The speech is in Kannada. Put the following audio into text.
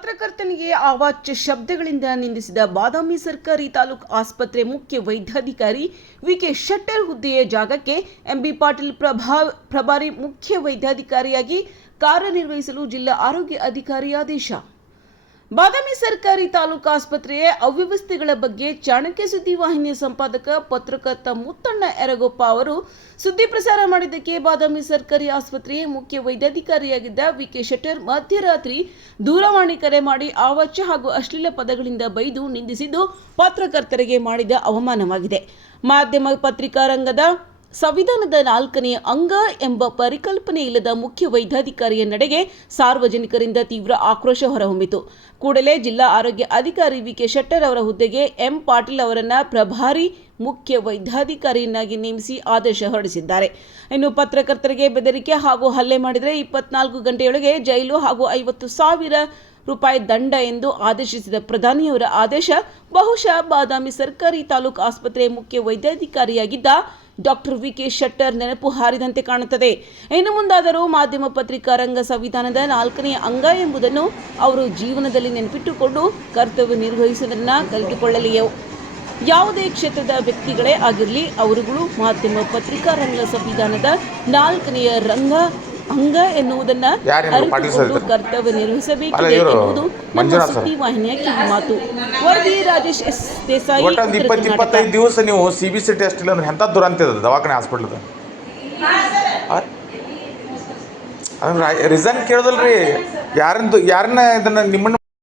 ಪತ್ರಕರ್ತನಿಗೆ ಅವಾಚ್ಯ ಶಬ್ದಗಳಿಂದ ನಿಂದಿಸಿದ ಬಾದಾಮಿ ಸರ್ಕಾರಿ ತಾಲೂಕು ಆಸ್ಪತ್ರೆ ಮುಖ್ಯ ವೈದ್ಯಾಧಿಕಾರಿ ವಿಕೆ ಶೆಟ್ಟರ್ ಹುದ್ದೆಯ ಜಾಗಕ್ಕೆ ಎಂಬಿ ಪಾಟೀಲ್ ಪ್ರಭಾರಿ ಮುಖ್ಯ ವೈದ್ಯಾಧಿಕಾರಿಯಾಗಿ ಕಾರ್ಯನಿರ್ವಹಿಸಲು ಜಿಲ್ಲಾ ಆರೋಗ್ಯ ಅಧಿಕಾರಿ ಆದೇಶ. ಬಾದಾಮಿ ಸರ್ಕಾರಿ ತಾಲೂಕು ಆಸ್ಪತ್ರೆಯ ಅವ್ಯವಸ್ಥೆಗಳ ಬಗ್ಗೆ ಚಾಣಕ್ಯ ಸುದ್ದಿವಾಹಿನಿಯ ಸಂಪಾದಕ ಪತ್ರಕರ್ತ ಮುತ್ತಣ್ಣ ಯರಗೊಪ್ಪ ಅವರು ಸುದ್ದಿ ಪ್ರಸಾರ ಮಾಡಿದ್ದಕ್ಕೆ ಬಾದಾಮಿ ಸರ್ಕಾರಿ ಆಸ್ಪತ್ರೆಯ ಮುಖ್ಯ ವೈದ್ಯಾಧಿಕಾರಿಯಾಗಿದ್ದ ವಿಕೆ ಶೆಟ್ಟರ್ ಮಧ್ಯರಾತ್ರಿ ದೂರವಾಣಿ ಕರೆ ಮಾಡಿ ಅವಾಚ್ಯ ಹಾಗೂ ಅಶ್ಲೀಲ ಪದಗಳಿಂದ ಬೈದು ನಿಂದಿಸಿದ್ದು ಪತ್ರಕರ್ತರಿಗೆ ಮಾಡಿದ ಅವಮಾನವಾಗಿದೆ. ಮಾಧ್ಯಮ ಪತ್ರಿಕಾ ರಂಗದ ಸಂವಿಧಾನದ 4ನೇ ಅಂಗ ಎಂಬ ಪರಿಕಲ್ಪನೆ ಇಲ್ಲದ ಮುಖ್ಯ ವೈದ್ಯಾಧಿಕಾರಿಯ ನಡೆಗೆ ಸಾರ್ವಜನಿಕರಿಂದ ತೀವ್ರ ಆಕ್ರೋಶ ಹೊರಹೊಮ್ಮಿತು. ಕೂಡಲೇ ಜಿಲ್ಲಾ ಆರೋಗ್ಯ ಅಧಿಕಾರಿ ವಿಕೆ ಶೆಟ್ಟರ್ ಅವರ ಹುದ್ದೆಗೆ ಎಂ ಪಾಟೀಲ್ ಅವರನ್ನ ಪ್ರಭಾರಿ ಮುಖ್ಯ ವೈದ್ಯಾಧಿಕಾರಿಯನ್ನಾಗಿ ನೇಮಿಸಿ ಆದೇಶ ಹೊರಡಿಸಿದ್ದಾರೆ. ಇನ್ನು ಪತ್ರಕರ್ತರಿಗೆ ಬೆದರಿಕೆ ಹಾಗೂ ಹಲ್ಲೆ ಮಾಡಿದರೆ 24 ಗಂಟೆಯೊಳಗೆ ಜೈಲು ಹಾಗೂ 50,000 ರೂಪಾಯಿ ದಂಡ ಎಂದು ಆದೇಶಿಸಿದ ಪ್ರಧಾನಿಯವರ ಆದೇಶ ಬಹುಶಃ ಬಾದಾಮಿ ಸರ್ಕಾರಿ ತಾಲೂಕು ಆಸ್ಪತ್ರೆಯ ಮುಖ್ಯ ವೈದ್ಯಾಧಿಕಾರಿಯಾಗಿದ್ದ ಡಾಕ್ಟರ್ ವಿಕೆ ಶೆಟ್ಟರ್ ನೆನಪು ಹಾರಿದಂತೆ ಕಾಣುತ್ತದೆ. ಇನ್ನು ಮುಂದಾದರೂ ಮಾಧ್ಯಮ ಪತ್ರಿಕಾ ರಂಗ ಸಂವಿಧಾನದ 4ನೇ ಅಂಗ ಎಂಬುದನ್ನು ಅವರು ಜೀವನದಲ್ಲಿ ನೆನಪಿಟ್ಟುಕೊಂಡು ಕರ್ತವ್ಯ ನಿರ್ವಹಿಸುವುದನ್ನು ಕಲಿತುಕೊಳ್ಳಲಿಯೋ. ಯಾವುದೇ ಕ್ಷೇತ್ರದ ವ್ಯಕ್ತಿಗಳೇ ಆಗಿರಲಿ, ಅವರುಗಳು ಮಾಧ್ಯಮ ಪತ್ರಿಕಾ ರಂಗ ಸಂವಿಧಾನದ 4ನೇ ಅಂಗ ಎನ್ನುವುದನ್ನು ಅರಿತುಕೊಂಡು ಕರ್ತವ್ಯ ನಿರ್ವಹಿಸಬೇಕಿದೆ ಎನ್ನುವುದು ನಮ್ಮ ಸುದ್ದಿವಾಹಿನಿಯ ಕಿವಿ ಮಾತು. ವರದಿ ರಾಜೇಶ್ ಎಸ್ ದೇಸಾಯಿ. 20-25 ದಿವಸ ನೀವು CBC ಟೆಸ್ಟ್ ಇಲ್ಲ ಅಂದ್ರೆ ಎಂಥ ದುರಂತ ಇದೆ ದವಾಖಾನೆ ಹಾಸ್ಪಿಟ್ಲದ. ರಿಸನ್ ಕೇಳೋದಲ್ರಿ, ಯಾರನ್ನ ಇದನ್ನ ನಿಮ್ಮನ್ನ